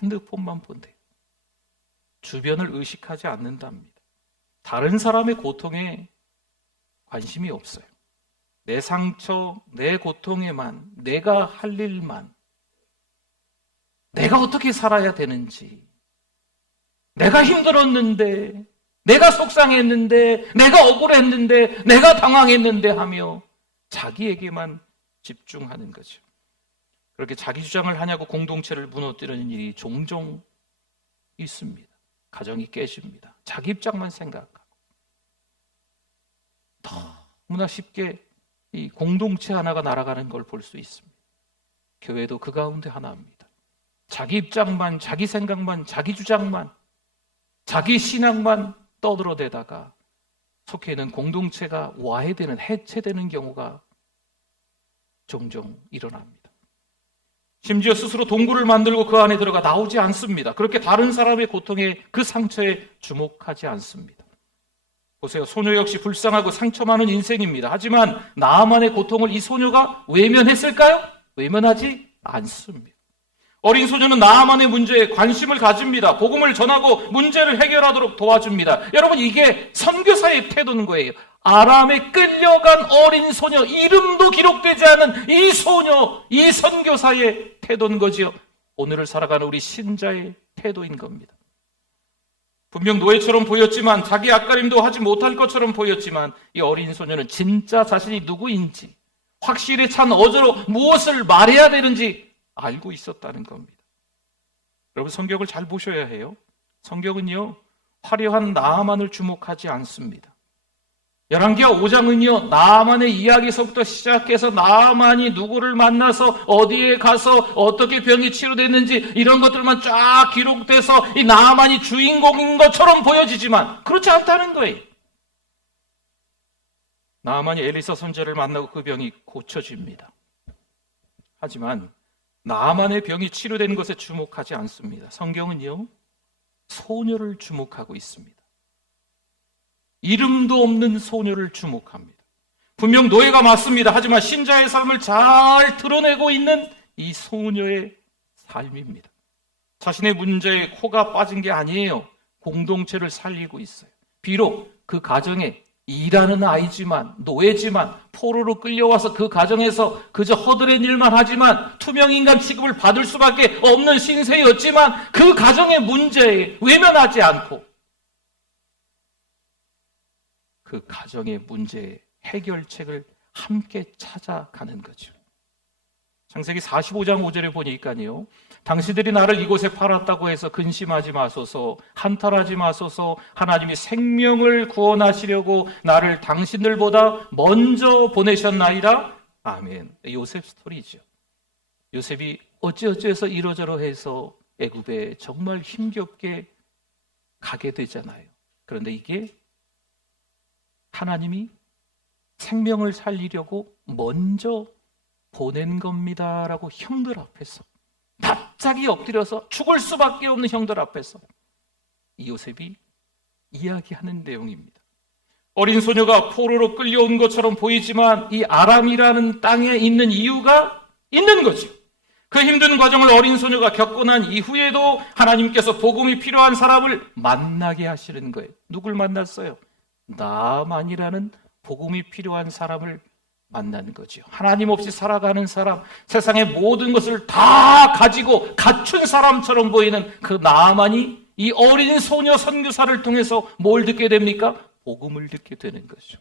핸드폰만 본대요. 주변을 의식하지 않는답니다. 다른 사람의 고통에 관심이 없어요. 내 상처, 내 고통에만, 내가 할 일만, 내가 어떻게 살아야 되는지, 내가 힘들었는데, 내가 속상했는데, 내가 억울했는데, 내가 당황했는데 하며 자기에게만 집중하는 거죠. 그렇게 자기 주장을 하냐고 공동체를 무너뜨리는 일이 종종 있습니다. 가정이 깨집니다. 자기 입장만 생각하고 너무나 쉽게 이 공동체 하나가 날아가는 걸 볼 수 있습니다. 교회도 그 가운데 하나입니다. 자기 입장만, 자기 생각만, 자기 주장만, 자기 신앙만 떠들어대다가 속해 있는 공동체가 와해되는, 해체되는 경우가 종종 일어납니다. 심지어 스스로 동굴을 만들고 그 안에 들어가 나오지 않습니다. 그렇게 다른 사람의 고통에, 그 상처에 주목하지 않습니다. 보세요. 소녀 역시 불쌍하고 상처 많은 인생입니다. 하지만 나만의 고통을 이 소녀가 외면했을까요? 외면하지 않습니다. 어린 소녀는 나만의 문제에 관심을 가집니다. 복음을 전하고 문제를 해결하도록 도와줍니다. 여러분, 이게 선교사의 태도인 거예요. 아람에 끌려간 어린 소녀, 이름도 기록되지 않은 이 소녀, 이 선교사의 태도인 거지요. 오늘을 살아가는 우리 신자의 태도인 겁니다. 분명 노예처럼 보였지만, 자기 앞가림도 하지 못할 것처럼 보였지만, 이 어린 소녀는 진짜 자신이 누구인지, 확실히 찬 어조로 무엇을 말해야 되는지 알고 있었다는 겁니다. 여러분, 성경을 잘 보셔야 해요. 성경은요, 화려한 나아만을 주목하지 않습니다. 열왕기하 5장은요, 나아만의 이야기에서부터 시작해서 나아만이 누구를 만나서 어디에 가서 어떻게 병이 치료됐는지 이런 것들만 쫙 기록돼서 이 나아만이 주인공인 것처럼 보여지지만 그렇지 않다는 거예요. 나아만이 엘리사 선지자를 만나고 그 병이 고쳐집니다. 하지만 나아만의 병이 치료되는 것에 주목하지 않습니다. 성경은요, 소녀를 주목하고 있습니다. 이름도 없는 소녀를 주목합니다. 분명 노예가 맞습니다. 하지만 신자의 삶을 잘 드러내고 있는 이 소녀의 삶입니다. 자신의 문제에 코가 빠진 게 아니에요. 공동체를 살리고 있어요. 비록 그 가정에 일하는 아이지만, 노예지만, 포로로 끌려와서 그 가정에서 그저 허드렛 일만 하지만 투명인간 취급을 받을 수밖에 없는 신세였지만 그 가정의 문제에 외면하지 않고 그 가정의 문제의 해결책을 함께 찾아가는 거죠. 창세기 45장 5절에 보니까요, 당신들이 나를 이곳에 팔았다고 해서 근심하지 마소서, 한탄하지 마소서, 하나님이 생명을 구원하시려고 나를 당신들보다 먼저 보내셨나이다. 아멘. 요셉 스토리죠. 요셉이 어찌어찌해서 이러저러해서 애굽에 정말 힘겹게 가게 되잖아요. 그런데 이게 하나님이 생명을 살리려고 먼저 보낸 겁니다라고 형들 앞에서 납작이 엎드려서 죽을 수밖에 없는 형들 앞에서 이 요셉이 이야기하는 내용입니다. 어린 소녀가 포로로 끌려온 것처럼 보이지만 이 아람이라는 땅에 있는 이유가 있는 거죠. 그 힘든 과정을 어린 소녀가 겪고 난 이후에도 하나님께서 복음이 필요한 사람을 만나게 하시는 거예요. 누굴 만났어요? 나만이라는 복음이 필요한 사람을 만난 거죠. 하나님 없이 살아가는 사람, 세상의 모든 것을 다 가지고 갖춘 사람처럼 보이는 그 나만이 이 어린 소녀 선교사를 통해서 뭘 듣게 됩니까? 복음을 듣게 되는 거죠.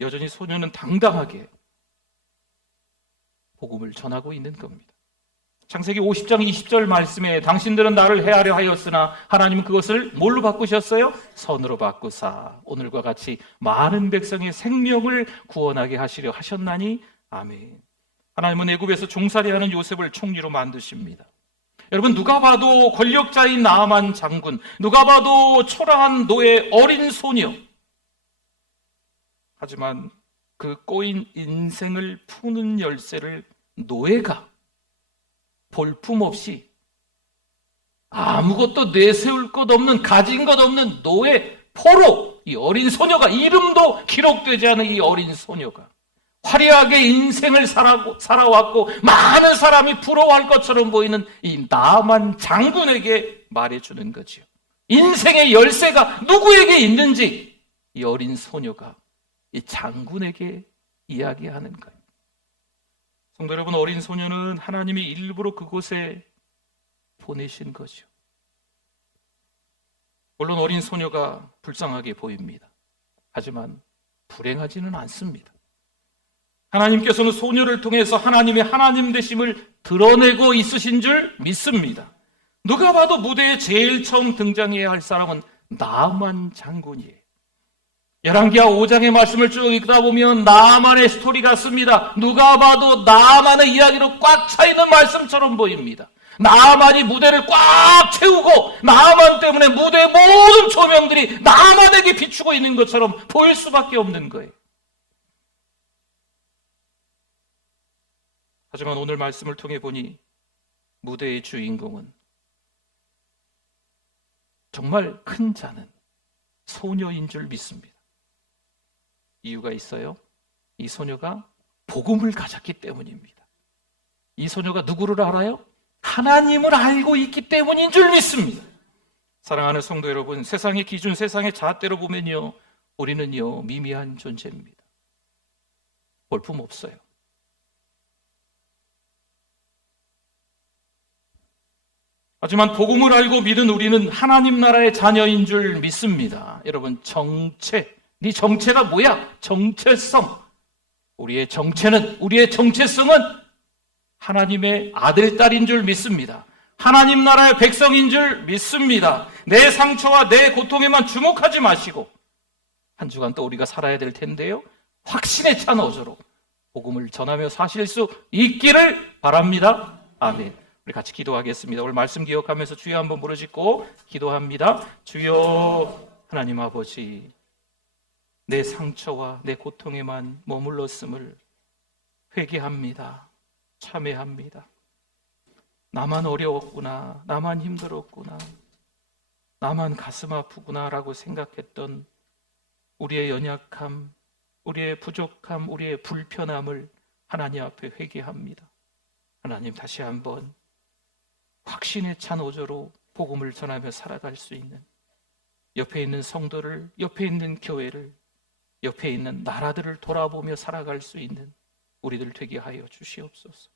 여전히 소녀는 당당하게 복음을 전하고 있는 겁니다. 창세기 50장 20절 말씀에 당신들은 나를 해하려 하였으나 하나님은 그것을 뭘로 바꾸셨어요? 선으로 바꾸사 오늘과 같이 많은 백성의 생명을 구원하게 하시려 하셨나니 아멘. 하나님은 애굽에서 종살이하는 요셉을 총리로 만드십니다. 여러분, 누가 봐도 권력자인 나아만 장군, 누가 봐도 초라한 노예 어린 소녀. 하지만 그 꼬인 인생을 푸는 열쇠를 노예가 볼품없이 아무것도 내세울 것 없는, 가진 것 없는 노예 포로, 이 어린 소녀가, 이름도 기록되지 않은 이 어린 소녀가 화려하게 인생을 살아왔고 많은 사람이 부러워할 것처럼 보이는 이 나만 장군에게 말해주는 거지요. 인생의 열쇠가 누구에게 있는지 이 어린 소녀가 이 장군에게 이야기하는 거예요. 성도 여러분, 어린 소녀는 하나님이 일부러 그곳에 보내신 거죠. 물론 어린 소녀가 불쌍하게 보입니다. 하지만 불행하지는 않습니다. 하나님께서는 소녀를 통해서 하나님의 하나님 되심을 드러내고 있으신 줄 믿습니다. 누가 봐도 무대에 제일 처음 등장해야 할 사람은 나만 장군이에요. 열왕기하 5장의 말씀을 쭉 읽다 보면 나만의 스토리 같습니다. 누가 봐도 나만의 이야기로 꽉 차 있는 말씀처럼 보입니다. 나만이 무대를 꽉 채우고 나만 때문에 무대의 모든 조명들이 나만에게 비추고 있는 것처럼 보일 수밖에 없는 거예요. 하지만 오늘 말씀을 통해 보니 무대의 주인공은 정말 큰 자는 소녀인 줄 믿습니다. 이유가 있어요. 이 소녀가 복음을 가졌기 때문입니다. 이 소녀가 누구를 알아요? 하나님을 알고 있기 때문인 줄 믿습니다. 사랑하는 성도 여러분, 세상의 기준, 세상의 잣대로 보면요, 우리는요 미미한 존재입니다. 볼품 없어요. 하지만 복음을 알고 믿은 우리는 하나님 나라의 자녀인 줄 믿습니다. 여러분, 정체, 네 정체가 뭐야? 정체성. 우리의 정체는, 우리의 정체성은 하나님의 아들, 딸인 줄 믿습니다. 하나님 나라의 백성인 줄 믿습니다. 내 상처와 내 고통에만 주목하지 마시고 한 주간 또 우리가 살아야 될 텐데요, 확신에 찬 어조로 복음을 전하며 사실 수 있기를 바랍니다. 아멘. 우리 같이 기도하겠습니다. 오늘 말씀 기억하면서 주여 한번 부르짖고 기도합니다. 주여 하나님 아버지, 내 상처와 내 고통에만 머물렀음을 회개합니다. 참회합니다. 나만 어려웠구나, 나만 힘들었구나, 나만 가슴 아프구나 라고 생각했던 우리의 연약함, 우리의 부족함, 우리의 불편함을 하나님 앞에 회개합니다. 하나님, 다시 한번 확신에 찬 어조로 복음을 전하며 살아갈 수 있는, 옆에 있는 성도를, 옆에 있는 교회를, 옆에 있는 나라들을 돌아보며 살아갈 수 있는 우리들 되게 하여 주시옵소서.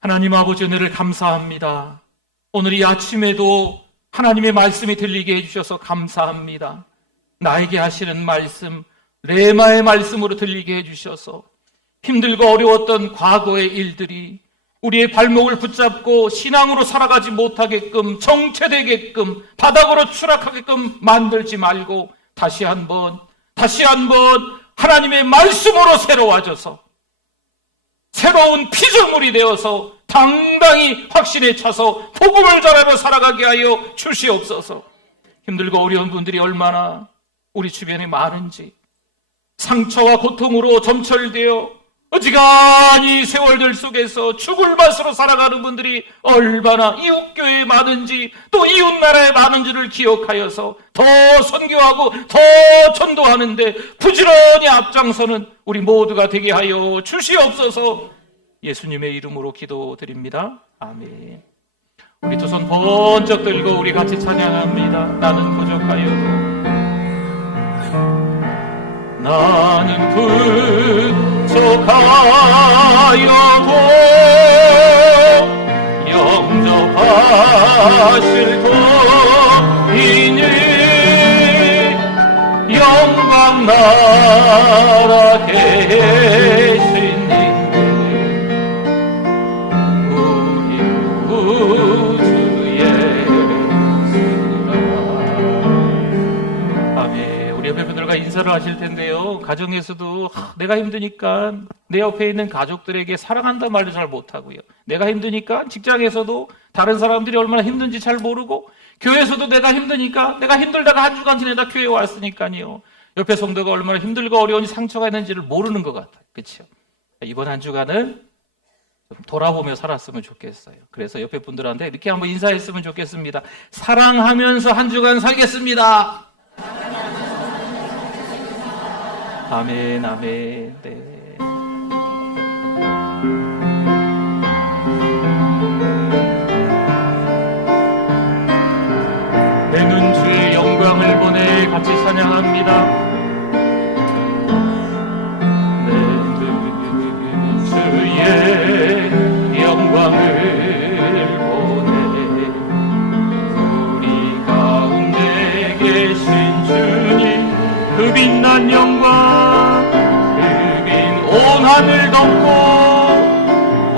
하나님 아버지, 은혜를 감사합니다. 오늘 이 아침에도 하나님의 말씀이 들리게 해주셔서 감사합니다. 나에게 하시는 말씀, 레마의 말씀으로 들리게 해주셔서 힘들고 어려웠던 과거의 일들이 우리의 발목을 붙잡고 신앙으로 살아가지 못하게끔, 정체되게끔, 바닥으로 추락하게끔 만들지 말고 다시 한번 하나님의 말씀으로 새로워져서 새로운 피조물이 되어서 당당히 확신에 차서 복음을 전하며 살아가게 하여 주시옵소서. 힘들고 어려운 분들이 얼마나 우리 주변에 많은지, 상처와 고통으로 점철되어 어지간히 세월들 속에서 죽을 맛으로 살아가는 분들이 얼마나 이웃교회에 많은지, 또 이웃나라에 많은지를 기억하여서 더 선교하고 더 전도하는데 부지런히 앞장서는 우리 모두가 되게 하여 주시옵소서. 예수님의 이름으로 기도드립니다. 아멘. 우리 두 손 번쩍 들고 우리 같이 찬양합니다. 나는 부족하여도, 나는 부족하여도 영접하실 터이니 영광 나라 계신 우리 구주 예수라. 아멘. 우리 옆에 분들과 인사를 하실 텐데요. 가정에서도 내가 힘드니까 내 옆에 있는 가족들에게 사랑한다는 말도 잘 못하고요. 내가 힘드니까 직장에서도 다른 사람들이 얼마나 힘든지 잘 모르고, 교회에서도 내가 힘드니까, 내가 힘들다가 한 주간 지내다 교회에 왔으니까요, 옆에 성도가 얼마나 힘들고 어려운지 상처가 있는지를 모르는 것 같아요. 그렇죠? 이번 한 주간은 좀 돌아보며 살았으면 좋겠어요. 그래서 옆에 분들한테 이렇게 한번 인사했으면 좋겠습니다. 사랑하면서 한 주간 살겠습니다. 아멘, 아멘. 네. 내는 주의 영광을 보내 같이 찬양합니다. 내는 주의 영광을 보내 우리 가운데 계신 주님, 그 빛난 영광, 온 하늘 덮고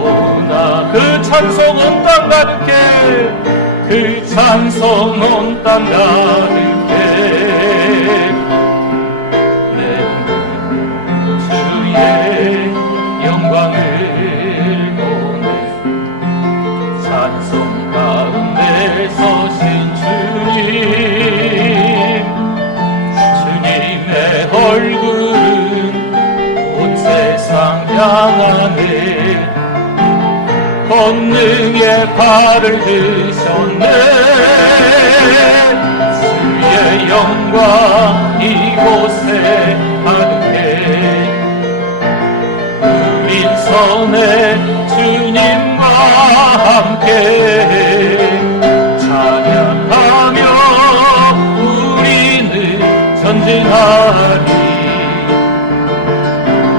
오나 그 찬송 온 땅 가득해, 그 찬송 온 땅 가득해. 내 주의 영광을 보내 찬송 가운데 서신 주님, 주님의 얼굴은 온 세상 향하네, 권능의 발을 드셨네. 주의 영광 이곳에 가득해, 우린 선의 주님과 함께 찬양하며 우리는 전진하리.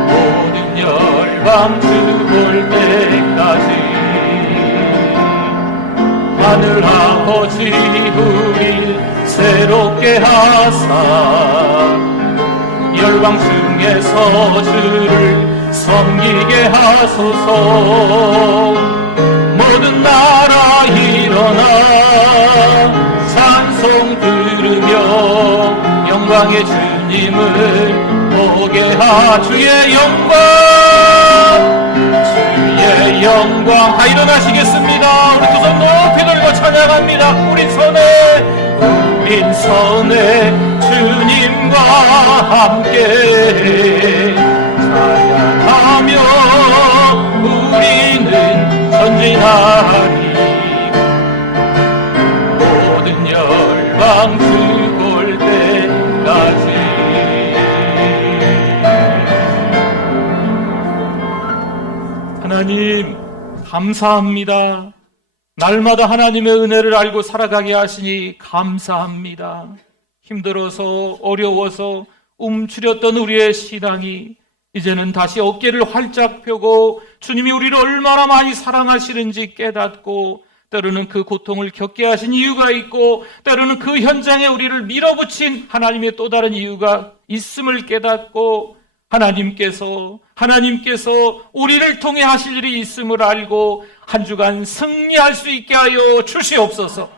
모든 열방 주 볼 때까지 하늘 아버지 우릴 새롭게 하사 열방 중에서 주를 섬기게 하소서. 모든 나라 일어나 찬송 들으며 영광의 주님을 보게 하. 주의 영광, 주의 영광. 다 일어나시겠습니다. 우리 두 손 높이 들고 찬양합니다. 우린 선의 주님과 함께 찬양하며 우리는 전진하리. 모든 열방 주 볼 때까지. 하나님 감사합니다. 날마다 하나님의 은혜를 알고 살아가게 하시니 감사합니다. 힘들어서 어려워서 움츠렸던 우리의 신앙이 이제는 다시 어깨를 활짝 펴고 주님이 우리를 얼마나 많이 사랑하시는지 깨닫고, 때로는 그 고통을 겪게 하신 이유가 있고 때로는 그 현장에 우리를 밀어붙인 하나님의 또 다른 이유가 있음을 깨닫고, 하나님께서 우리를 통해 하실 일이 있음을 알고 한 주간 승리할 수 있게 하여 주시옵소서.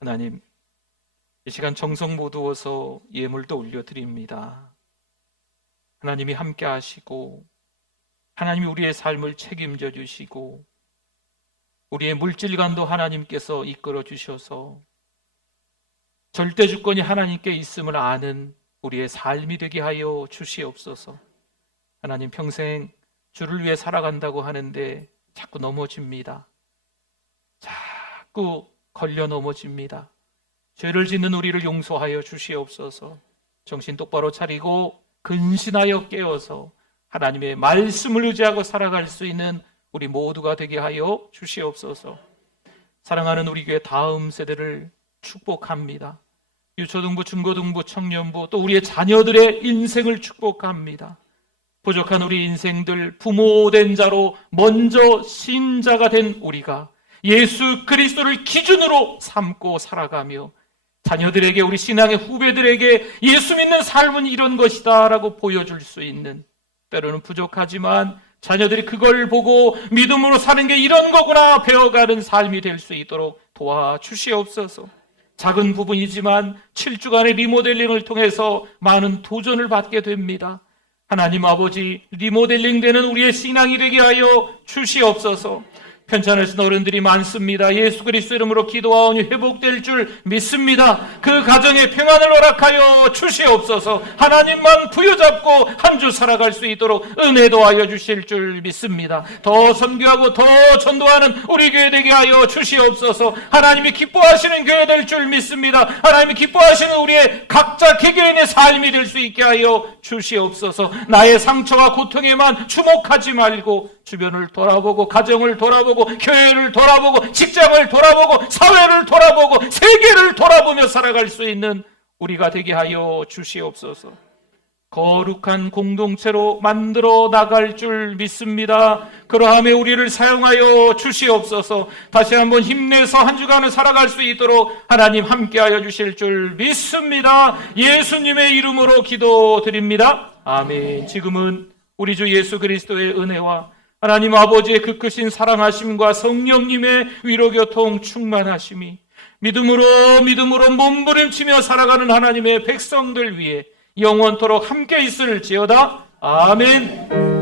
하나님, 이 시간 정성 모두어서 예물도 올려드립니다. 하나님이 함께 하시고 하나님이 우리의 삶을 책임져 주시고 우리의 물질관도 하나님께서 이끌어 주셔서 절대 주권이 하나님께 있음을 아는 우리의 삶이 되게 하여 주시옵소서. 하나님, 평생 주를 위해 살아간다고 하는데 자꾸 넘어집니다. 자꾸 걸려 넘어집니다. 죄를 짓는 우리를 용서하여 주시옵소서. 정신 똑바로 차리고 근신하여 깨어서 하나님의 말씀을 의지하고 살아갈 수 있는 우리 모두가 되게 하여 주시옵소서. 사랑하는 우리 교회 다음 세대를 축복합니다. 유초등부, 중고등부, 청년부, 또 우리의 자녀들의 인생을 축복합니다. 부족한 우리 인생들, 부모된 자로 먼저 신자가 된 우리가 예수 그리스도를 기준으로 삼고 살아가며 자녀들에게, 우리 신앙의 후배들에게 예수 믿는 삶은 이런 것이다 라고 보여줄 수 있는, 때로는 부족하지만 자녀들이 그걸 보고 믿음으로 사는 게 이런 거구나 배워가는 삶이 될 수 있도록 도와주시옵소서. 작은 부분이지만 7주간의 리모델링을 통해서 많은 도전을 받게 됩니다. 하나님 아버지, 리모델링 되는 우리의 신앙이 되게 하여 주시옵소서. 편찮으신 어른들이 많습니다. 예수 그리스도 이름으로 기도하오니 회복될 줄 믿습니다. 그 가정에 평안을 허락하여 주시옵소서. 하나님만 부여잡고 한 주 살아갈 수 있도록 은혜 도하여 주실 줄 믿습니다. 더 선교하고 더 전도하는 우리 교회 되게 하여 주시옵소서. 하나님이 기뻐하시는 교회 될 줄 믿습니다. 하나님이 기뻐하시는 우리의 각자 개개인의 삶이 될 수 있게 하여 주시옵소서. 나의 상처와 고통에만 주목하지 말고 주변을 돌아보고, 가정을 돌아보고, 교회를 돌아보고, 직장을 돌아보고, 사회를 돌아보고, 세계를 돌아보며 살아갈 수 있는 우리가 되게 하여 주시옵소서. 거룩한 공동체로 만들어 나갈 줄 믿습니다. 그러함에 우리를 사용하여 주시옵소서. 다시 한번 힘내서 한 주간을 살아갈 수 있도록 하나님 함께하여 주실 줄 믿습니다. 예수님의 이름으로 기도드립니다. 아멘. 지금은 우리 주 예수 그리스도의 은혜와 하나님 아버지의 그 크신 사랑하심과 성령님의 위로교통 충만하심이 믿음으로 몸부림치며 살아가는 하나님의 백성들 위해 영원토록 함께 있을지어다. 아멘.